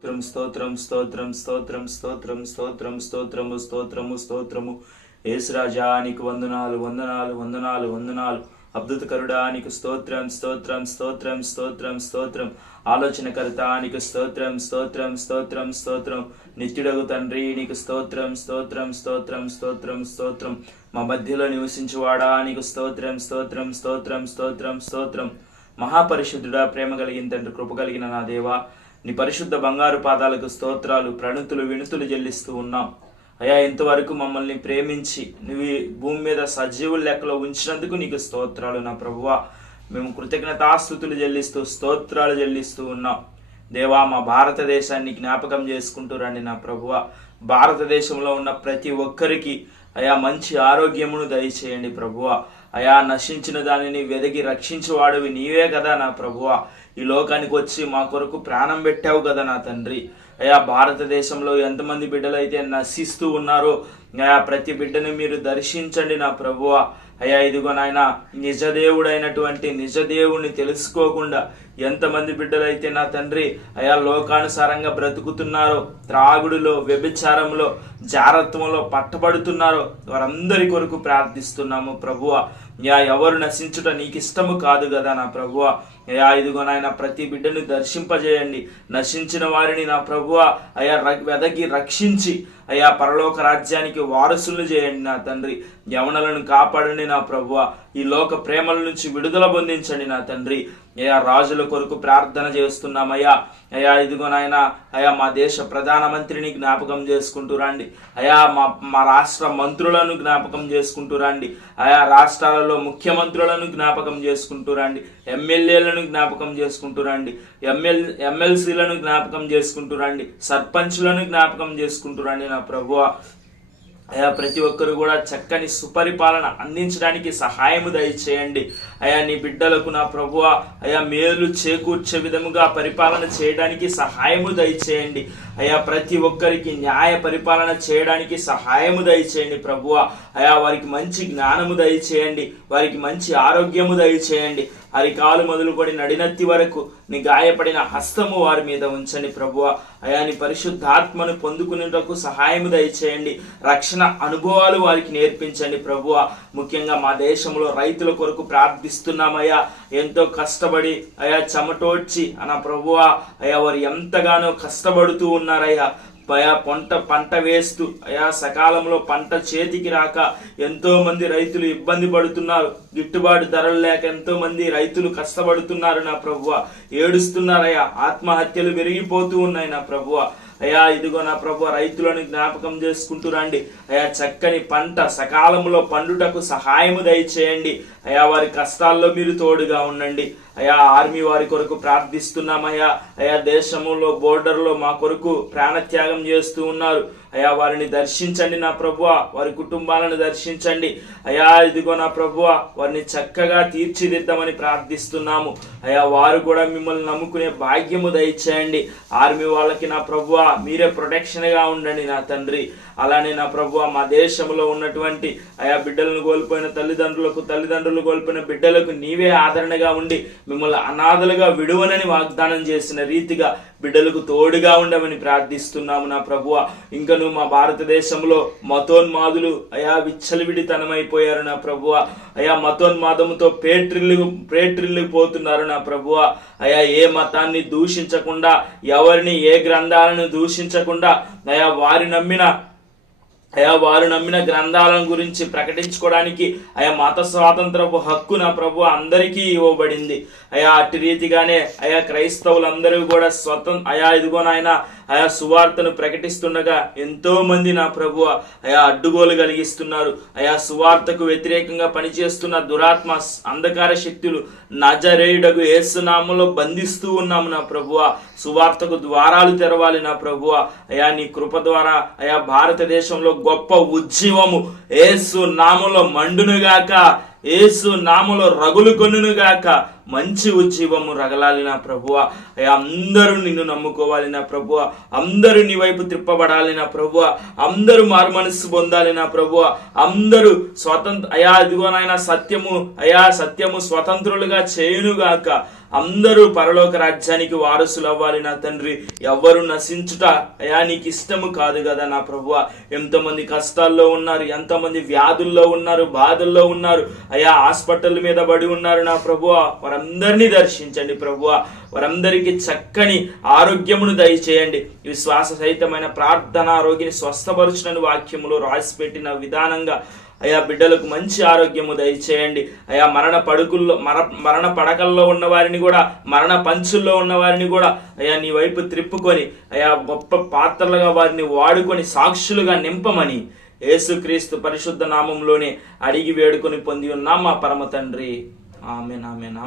స్తోత్రం స్తోత్రం స్తోత్రం స్తోత్రం స్తోత్రం స్తోత్రము స్తోత్రము స్తోత్రము యేసురాజా నీకు వందనాలు వందనాలు వందనాలు వందనాలు. అద్భుతకరుడా నీకు స్తోత్రం స్తోత్రం స్తోత్రం స్తోత్రం స్తోత్రం. ఆలోచనకర్త నీకు స్తోత్రం స్తోత్రం స్తోత్రం స్తోత్రం. నిత్యుడగు తండ్రి నీకు స్తోత్రం స్తోత్రం స్తోత్రం స్తోత్రం స్తోత్రం. మా మధ్యలో నివసించువాడా నీకు స్తోత్రం స్తోత్రం స్తోత్రం స్తోత్రం స్తోత్రం. మహాపరిశుద్ధుడా, ప్రేమ కలిగిన తండ్రి, కృప కలిగిన నా దేవా, నీ పరిశుద్ధ బంగారు పాదాలకు స్తోత్రాలు, ప్రణుతులు, వినుతులు చెల్లిస్తూ ఉన్నాం. అయ్యా, ఇంతవరకు మమ్మల్ని ప్రేమించి నువ్వు భూమి మీద సజీవుల లెక్కలో ఉంచినందుకు నీకు స్తోత్రాలు నా ప్రభువా. మేము కృతజ్ఞతాస్తుతులు చెల్లిస్తూ స్తోత్రాలు చెల్లిస్తూ ఉన్నాం. దేవా, మా భారతదేశాన్ని జ్ఞాపకం చేసుకుంటూ రండి నా ప్రభువా. భారతదేశంలో ఉన్న ప్రతి ఒక్కరికి అయా మంచి ఆరోగ్యమును దయచేయండి ప్రభువా. అయా, నశించిన దానిని వెదకి రక్షించేవాడివి నీవే కదా నా ప్రభువా. ఈ లోకానికి వచ్చి మా కొరకు ప్రాణం పెట్టావు కదా నా తండ్రి. అయా, భారతదేశంలో ఎంతమంది బిడ్డలు అయితే నశిస్తూ ఉన్నారో అయా, ప్రతి బిడ్డను మీరు దర్శించండి నా ప్రభువా. అయ్యా, ఇదిగో నాయన, నిజదేవుడైనటువంటి నిజదేవుని తెలుసుకోకుండా ఎంతమంది బిడ్డలైతే నా తండ్రి అయా లోకానుసారంగా బ్రతుకుతున్నారో, త్రాగుడులో, వ్యభిచారంలో, జారత్వంలో పట్టబడుతున్నారో వారందరి కొరకు ప్రార్థిస్తున్నాము ప్రభువా. యా, ఎవరు నశించుట నీకు ఇష్టము కాదు కదా నా ప్రభువా. అయా, ఇదిగో నాయన, ప్రతి బిడ్డను దర్శింపజేయండి. నశించిన వారిని నా ప్రభువా అయా వెదకి రక్షించి అయా పరలోక రాజ్యానికి వారసులు చేయండి నా తండ్రి. యవనలను కాపాడండి నా ప్రభువా. ఈ లోక ప్రేమల నుంచి విడుదల పొందించండి నా తండ్రి. అయా, రాజుల కొరకు ప్రార్థన చేస్తున్నామయ్యా. అయా, ఇదిగో నాయన, అయా మా దేశ ప్రధానమంత్రిని జ్ఞాపకం చేసుకుంటూ రండి. అయా, మా రాష్ట్ర మంత్రులను జ్ఞాపకం చేసుకుంటూ రండి. ఆయా రాష్ట్రాలలో ముఖ్యమంత్రులను జ్ఞాపకం చేసుకుంటూ రండి. ఎమ్మెల్యేలను జ్ఞాపకం చేసుకుంటూ రండి. ఎమ్మెల్సీలను జ్ఞాపకం చేసుకుంటూ రండి. సర్పంచులను జ్ఞాపకం చేసుకుంటూ రండి నా ప్రభువా. అయా, ప్రతి ఒక్కరు కూడా చక్కని సుపరిపాలన అందించడానికి సహాయము దయచేయండి. అయా, నీ బిడ్డలకు నా ప్రభువా అయా మేలు చేకూర్చే విధముగా పరిపాలన చేయడానికి సహాయము దయచేయండి. అయా, ప్రతి ఒక్కరికి న్యాయ పరిపాలన చేయడానికి సహాయము దయచేయండి ప్రభువా. అయా, వారికి మంచి జ్ఞానము దయచేయండి, వారికి మంచి ఆరోగ్యము దయచేయండి. అరికాలు మొదలుకొని నడినత్తి వరకు నీ గాయపడిన హస్తము వారి మీద ఉంచండి ప్రభువా. అయా, నీ పరిశుద్ధాత్మను పొందుకునేటకు సహాయము దయచేయండి. రక్షణ అనుభవాలు వారికి నేర్పించండి ప్రభువా. ముఖ్యంగా మా దేశంలో రైతుల కొరకు ప్రార్థిస్తున్నామయ్యా. ఎంతో కష్టపడి అయా చెమటోడ్చి అన్న ప్రభువా అయా వారు ఎంతగానో కష్టపడుతూ ఉన్నారయ్యా. అయా, పంట వేస్తూ అయా సకాలంలో పంట చేతికి రాక ఎంతో మంది రైతులు ఇబ్బంది పడుతున్నారు. గిట్టుబాటు ధరలు లేక ఎంతో మంది రైతులు కష్టపడుతున్నారు నా ప్రభువా. ఏడుస్తున్నారయ్యా. ఆత్మహత్యలు పెరిగిపోతూ ఉన్నాయి నా ప్రభువా. అయా, ఇదిగో నా ప్రభు, రైతులను జ్ఞాపకం చేసుకుంటూ రండి. అయా, చక్కని పంట సకాలంలో పండుటకు సహాయము దయచేయండి. అయా, వారి కష్టాల్లో మీరు తోడుగా ఉండండి. అయా, ఆర్మీ వారి కొరకు ప్రార్థిస్తున్నామయ్యా. అయా, దేశంలో బోర్డర్లో మా కొరకు ప్రాణత్యాగం చేస్తూ ఉన్నారు. అయా, వారిని దర్శించండి నా ప్రభువా. వారి కుటుంబాలను దర్శించండి. అయా, ఇదిగో నా ప్రభువా, వారిని చక్కగా తీర్చిదిద్దామని ప్రార్థిస్తున్నాము. అయా, వారు కూడా మిమ్మల్ని నమ్ముకునే భాగ్యము దయచేయండి. ఆర్మీ వాళ్ళకి నా ప్రభువా మీరే ప్రొటెక్షన్గా ఉండండి నా తండ్రి. అలానే నా ప్రభువా, మా దేశంలో ఉన్నటువంటి అయా బిడ్డలను కోల్పోయిన తల్లిదండ్రులు కోల్పోయిన బిడ్డలకు నీవే ఆదరణగా ఉండి మిమ్మల్ని అనాథలుగా విడువనని వాగ్దానం చేసిన రీతిగా బిడ్డలకు తోడుగా ఉండమని ప్రార్థిస్తున్నాము నా ప్రభువా. ఇంకను మా భారతదేశంలో మతోన్మాదులు అయా విచ్చలవిడితనమైపోయారు నా ప్రభువా. అయా, మతోన్మాదముతో పేట్రిల్లిపోతున్నారు నా ప్రభువా. అయా, ఏ మతాన్ని దూషించకుండా, ఎవరిని ఏ గ్రంథాలను దూషించకుండా అయా వారు నమ్మిన గ్రంథాలను గురించి ప్రకటించుకోవడానికి అయా మత స్వాతంత్రపు హక్కు నా ప్రభు అందరికీ ఇవ్వబడింది. అయా, అటు రీతిగానే అయా క్రైస్తవులందరూ కూడా అయా ఇదిగో నాయన అయా సువార్తను ప్రకటిస్తుండగా ఎంతో మంది నా ప్రభు అయా అడ్డుగోలు కలిగిస్తున్నారు. అయా, సువార్తకు వ్యతిరేకంగా పనిచేస్తున్న దురాత్మ అంధకార శక్తులు నజరేయుడగు యేసు నామములో బంధిస్తూ ఉన్నాము నా ప్రభువా. సువార్తకు ద్వారాలు తెరవాలి నా ప్రభువా. అయా, నీ కృప ద్వారా అయా భారతదేశంలో గొప్ప ఉజ్జీవము యేసు నామములో మండునుగాక, యేసు నామములో రగులు కొనుగాక. మంచి ఉజ్జీవము రగలాలి నా ప్రభువా. అయ్యా, అందరూ నిన్ను నమ్ముకోవాలి నా ప్రభువా. అందరూ నీ వైపు త్రిప్పబడాలి నా ప్రభువా. అందరూ మారు మనస్సు పొందాలి నా ప్రభువా. అందరూ అయా ఇదిగోనైనా సత్యము స్వతంత్రులుగా చేయునుగాక. అందరూ పరలోక రాజ్యానికి వారసులు అవ్వాలి నా తండ్రి. ఎవ్వరు నశించుట అయా నీకు ఇష్టము కాదు కదా నా ప్రభువా. ఎంతోమంది కష్టాల్లో ఉన్నారు, ఎంతోమంది వ్యాధుల్లో ఉన్నారు, బాధల్లో ఉన్నారు అయా, హాస్పిటల్ మీద పడి ఉన్నారు నా ప్రభువా. వారందరినీ దర్శించండి ప్రభువా. వారందరికీ చక్కని ఆరోగ్యమును దయచేయండి. విశ్వాస సహితమైన ప్రార్థన రోగిని స్వస్థపరచునని వాక్యములో రాసిపెట్టిన విధానంగా అయా బిడ్డలకు మంచి ఆరోగ్యము దయచేయండి అయా. మరణ పడకల్లో ఉన్న వారిని కూడా, మరణ పంచుల్లో ఉన్న వారిని కూడా అయా నీ వైపు త్రిప్పుకొని అయా గొప్ప పాత్రలుగా వారిని వాడుకొని సాక్షులుగా నింపమని యేసుక్రీస్తు పరిశుద్ధ నామంలోనే అడిగి వేడుకొని పొంది ఉన్నాం మా పరమ తండ్రి. ఆమేన్, ఆమేన్, ఆమేన్.